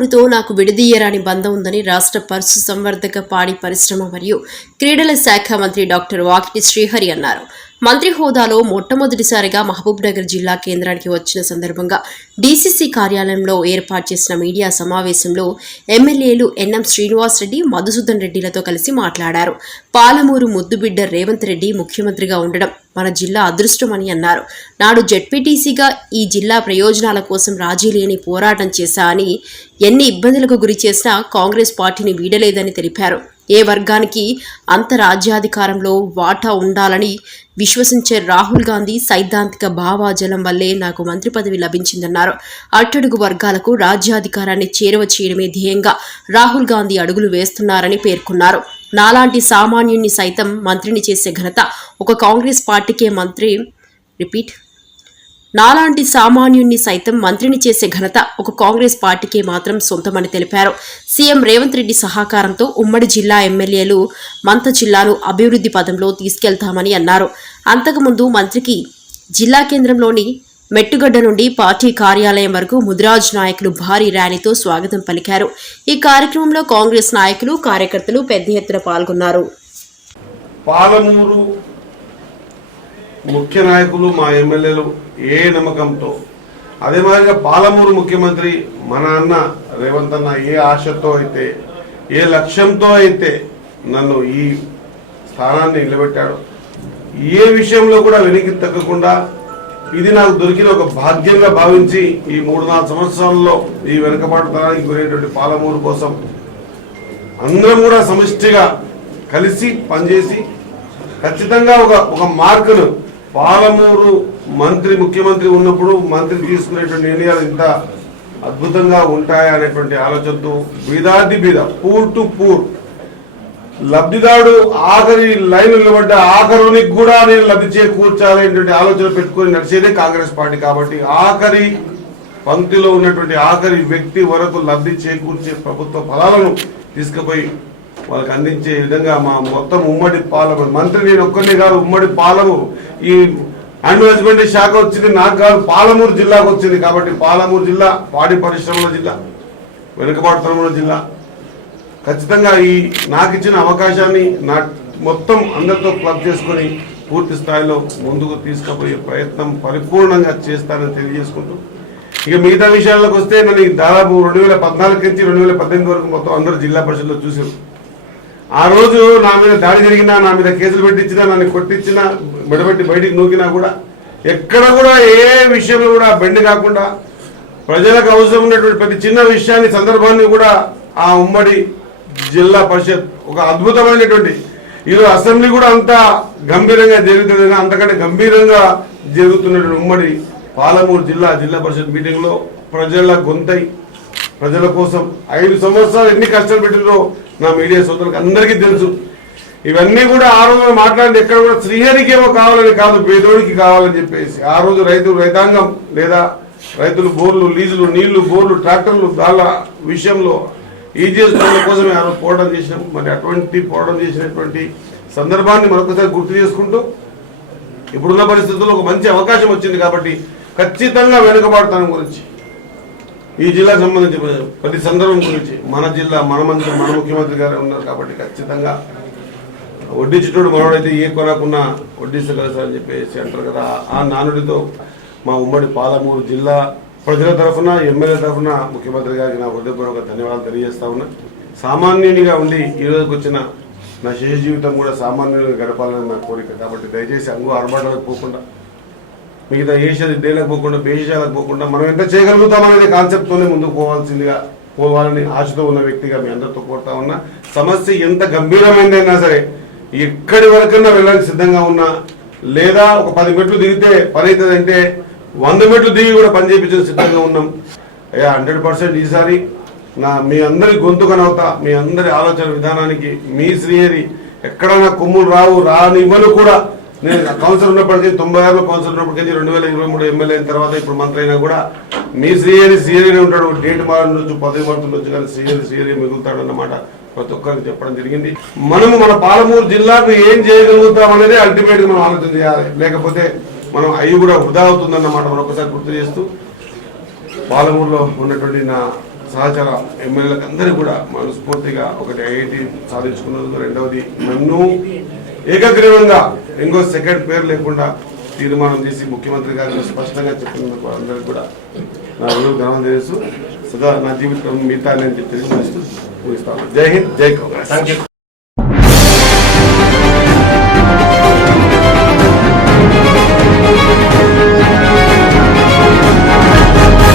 పాలమూరుతో నాకు విడదీయరాని బంధం ఉందని రాష్ట్ర పశు సంవర్ధక పాడి పరిశ్రమ మరియు క్రీడల శాఖ మంత్రి డాక్టర్ వాకిటి శ్రీహరి అన్నారు. మంత్రి హోదాలో మొట్టమొదటిసారిగా మహబూబ్ నగర్ జిల్లా కేంద్రానికి వచ్చిన సందర్భంగా డీసీసీ కార్యాలయంలో ఏర్పాటు చేసిన మీడియా సమావేశంలో ఎమ్మెల్యేలు ఎన్ఎం శ్రీనివాసరెడ్డి మధుసూదన్ రెడ్డిలతో కలిసి మాట్లాడారు. పాలమూరు ముద్దుబిడ్డ రేవంత్ రెడ్డి ముఖ్యమంత్రిగా ఉండడం మన జిల్లా అదృష్టమని అన్నారు. నాడు జడ్పీటీసీగా ఈ జిల్లా ప్రయోజనాల కోసం రాజీ లేని పోరాటం చేశా అని ఎన్ని ఇబ్బందులకు గురి చేసినా కాంగ్రెస్ పార్టీని వీడలేదని తెలిపారు. ఏ వర్గానికి అంత రాజ్యాధికారంలో వాటా ఉండాలని విశ్వసించే రాహుల్ గాంధీ సైద్ధాంతిక భావాజలం వల్లే నాకు మంత్రి పదవి లభించిందన్నారు. అట్టడుగు వర్గాలకు రాజ్యాధికారాన్ని చేరువ చేయడమే ధ్యేయంగా రాహుల్ గాంధీ అడుగులు వేస్తున్నారని పేర్కొన్నారు. నాలాంటి సామాన్యుణ్ణి సైతం మంత్రిని చేసే ఘనత ఒక కాంగ్రెస్ పార్టీకే మంత్రి రిపీట్ నాలాంటి సామాన్యుణ్ణి సైతం మంత్రిని చేసే ఘనత ఒక కాంగ్రెస్ పార్టీకే మాత్రం సొంతమని తెలిపారు. సీఎం రేవంత్ రెడ్డి సహకారంతో ఉమ్మడి జిల్లా ఎమ్మెల్యేలు మంత జిల్లాను అభివృద్ధి పదంలో తీసుకెళ్తామని అన్నారు. అంతకుముందు మంత్రికి జిల్లా కేంద్రంలోని మెట్టుగడ్డ నుండి పార్టీ కార్యాలయం వరకు ముదిరాజ్ నాయకులు భారీ ర్యాలీతో స్వాగతం పలికారు. ఈ కార్యక్రమంలో కాంగ్రెస్ నాయకులు కార్యకర్తలు పెద్ద ఎత్తున పాల్గొన్నారు. పాలమూరు ముఖ్య నాయకులు మా ఎమ్మెల్యేలు ఏ నమ్మకంతో? అదే మాదిరిగా పాలమూరు ముఖ్యమంత్రి మన అన్న రేవంత్ అన్న ఏ ఆశతో అయితే ఏ లక్ష్యంతో అయితే నన్ను ఈ స్థానాన్ని నిలబెట్టాడు ఏ విషయంలో కూడా వెనక్కి తగ్గకుండా ఇది నాకు దొరికిన ఒక భాగ్యంగా భావించి ఈ మూడు నాలుగు సంవత్సరాల్లో ఈ వెనుకబాటుతనానికి గురైనటువంటి పాలమూరు కోసం అందరం కూడా సమిష్టిగా కలిసి పనిచేసి ఖచ్చితంగా ఒక ఒక మార్కును పాలమూరు మంత్రి ముఖ్యమంత్రి ఉన్నప్పుడు మంత్రి తీసుకునేటువంటి నిర్ణయాలు ఇంత అద్భుతంగా ఉంటాయా అనేటువంటి ఆలోచనతో బీదాది బీద పూర్ టు పూర్. లబ్ధిదారుడు ఆఖరి లైన్ నిలబడ్డ ఆఖరుని కూడా నేను లబ్ధి చేకూర్చాలనేటువంటి ఆలోచన పెట్టుకొని నడిచేదే కాంగ్రెస్ పార్టీ కాబట్టి ఆఖరి పంక్తిలో ఉన్నటువంటి ఆఖరి వ్యక్తి వరకు లబ్ధి చేకూర్చే ప్రభుత్వ ఫలాలను తీసుకుపోయి వాళ్ళకి అందించే విధంగా మా మొత్తం ఉమ్మడి పాలము మంత్రి నేను ఒక్కరిని కాదు ఉమ్మడి పాలము ఈ అడ్వైజ్మెంట్ శాఖ వచ్చింది నాకు కాదు పాలమూరు జిల్లాకు వచ్చింది కాబట్టి పాలమూరు జిల్లా పాడి పరిశ్రమల జిల్లా వెనుకబాటుతనముల జిల్లా. ఖచ్చితంగా ఈ నాకు ఇచ్చిన అవకాశాన్ని నా మొత్తం అందరితో క్లబ్ చేసుకొని పూర్తి స్థాయిలో ముందుకు తీసుకుపోయే ప్రయత్నం పరిపూర్ణంగా చేస్తానని తెలియజేసుకుంటూ ఇక మిగతా విషయాలకు వస్తే నన్ను దాదాపు రెండు వేల పద్నాలుగు నుంచి రెండు వేల పద్దెనిమిది వరకు మొత్తం అందరూ జిల్లా పరిషత్లో చూసారు ఆ రోజు నా మీద దాడి జరిగినా నా మీద కేసులు పెట్టించినా నన్ను కొట్టించినా బిడబెట్టి బయటికి నూకినా కూడా ఎక్కడ కూడా ఏ విషయంలో కూడా బెండ్ కాకుండా ప్రజలకు అవసరం ఉన్నటువంటి ప్రతి చిన్న విషయాన్ని సందర్భాన్ని కూడా ఆ ఉమ్మడి జిల్లా పరిషత్ ఒక అద్భుతమైనటువంటి ఈరోజు అసెంబ్లీ కూడా అంత గంభీరంగా జరుగుతుంది అంతకంటే గంభీరంగా జరుగుతున్నటువంటి ఉమ్మడి పాలమూరు జిల్లా జిల్లా పరిషత్ మీటింగ్లో ప్రజల గొంతై ప్రజల కోసం ఐదు సంవత్సరాలు ఎన్ని కష్టాలు పెట్టిందో నా మీడియా సోదరులకు అందరికీ తెలుసు. ఇవన్నీ కూడా ఆ రోజు మాట్లాడి ఎక్కడ కూడా శ్రీహరికి ఏమో కావాలని కాదు పేదోడికి కావాలని చెప్పేసి. ఆ రోజు రైతులు రైతాంగం లేదా రైతులు బోర్లు లీజులు నీళ్ళు బోర్లు ట్రాక్టర్లు దాళ్ళ విషయంలో ఈజీఎస్ కోసమే ఆ రోజు పోవడం చేసినాం. మరి అటువంటి పోవడం చేసినటువంటి సందర్భాన్ని మరొకసారి గుర్తు చేసుకుంటూ ఇప్పుడున్న పరిస్థితుల్లో ఒక మంచి అవకాశం వచ్చింది కాబట్టి ఖచ్చితంగా వెనుకబాటుతనం గురించి ఈ జిల్లాకు సంబంధించి ప్రతి సందర్భం గురించి మన జిల్లా మన మంత్రి మన ముఖ్యమంత్రి గారు ఉన్నారు కాబట్టి ఖచ్చితంగా వడ్డించుటోడు మనోడైతే ఏ కొనకున్నా అని చెప్పేసి అంటారు కదా. ఆ నానుడితో మా ఉమ్మడి పాలమూరు జిల్లా ప్రజల తరఫున ఎమ్మెల్యే తరఫున ముఖ్యమంత్రి గారికి నా హృదయపూర్వక ధన్యవాదాలు తెలియజేస్తా ఉన్నా సామాన్యునిగా ఉండి ఈ రోజుకి వచ్చిన నా శేష జీవితం కూడా సామాన్యుడిగా గడపాలని నా కోరిక. కాబట్టి దయచేసి అంగు ఆర్భాటాలకు పోకుండా మిగతా ఏషియా దేలకు పోకుండా బేషియాలకు పోకుండా మనం ఎంత చేయగలుగుతామనేది అనేది కాన్సెప్ట్తోనే ముందుకు పోవాల్సిందిగా పోవాలని ఆశతో ఉన్న వ్యక్తిగా మీ అందరితో కోరుతా ఉన్నా. సమస్య ఎంత గంభీరమైనదైనా సరే ఎక్కడి వరకన్నా వెళ్ళడానికి సిద్ధంగా ఉన్నా లేదా ఒక పది మెట్లు దిగితే పని అవుతుంది అంటే వంద మెట్లు దిగి కూడా పని చేయించడం సిద్ధంగా ఉన్నాం. అయ్యా హండ్రెడ్ పర్సెంట్ ఈసారి నా మీ అందరి గొంతు కనవుతా మీ అందరి ఆలోచన విధానానికి మీ శ్రీహరి ఎక్కడైనా కొమ్ములు రావు రానివ్వను కూడా నేను కౌన్సిల్ ఉన్నప్పటికీ తొంభై ఆరులో కౌన్సిల్ ఉన్నప్పటికీ రెండు వేల ఇరవై మూడు ఎమ్మెల్యే అయిన తర్వాత ఇప్పుడు మంత్రి అయినా కూడా మీ సీఎని శ్రీహరి ఉంటాడు. డేట్ మారుండొచ్చు పదవి మారుతుండొచ్చు కానీ సీఎని సీఎని మిగులుతాడు అన్నమాట. ప్రతి ఒక్కరికి చెప్పడం జరిగింది. మనము మన పాలమూరు జిల్లాకు ఏం చేయగలుగుతాం అనేది అల్టిమేట్ మనం ఆలోచన చేయాలి. లేకపోతే మనం అవి కూడా వృధా అవుతుందన్నమాట మనం ఒకసారి గుర్తు చేస్తూ. పాలమూరులో ఉన్నటువంటి నా సహచర ఎమ్మెల్యేలకు అందరికీ కూడా మనస్ఫూర్తిగా ఒకటి ఐఐటి సాధించుకున్నందుకు రెండవది నన్ను ఏకగ్రీవంగా ఇంకో సెకండ్ పేరు లేకుండా తీర్మానం చేసి ముఖ్యమంత్రి గారు స్పష్టంగా చెప్పినందుకు అందరికి కూడా నా రెండు ధనం తెలుసు. సదా నా జీవితం మిగతా నేను తెలియజేస్తూ ముగిస్తాను. జై హింద్ జై కాంగ్రెస్.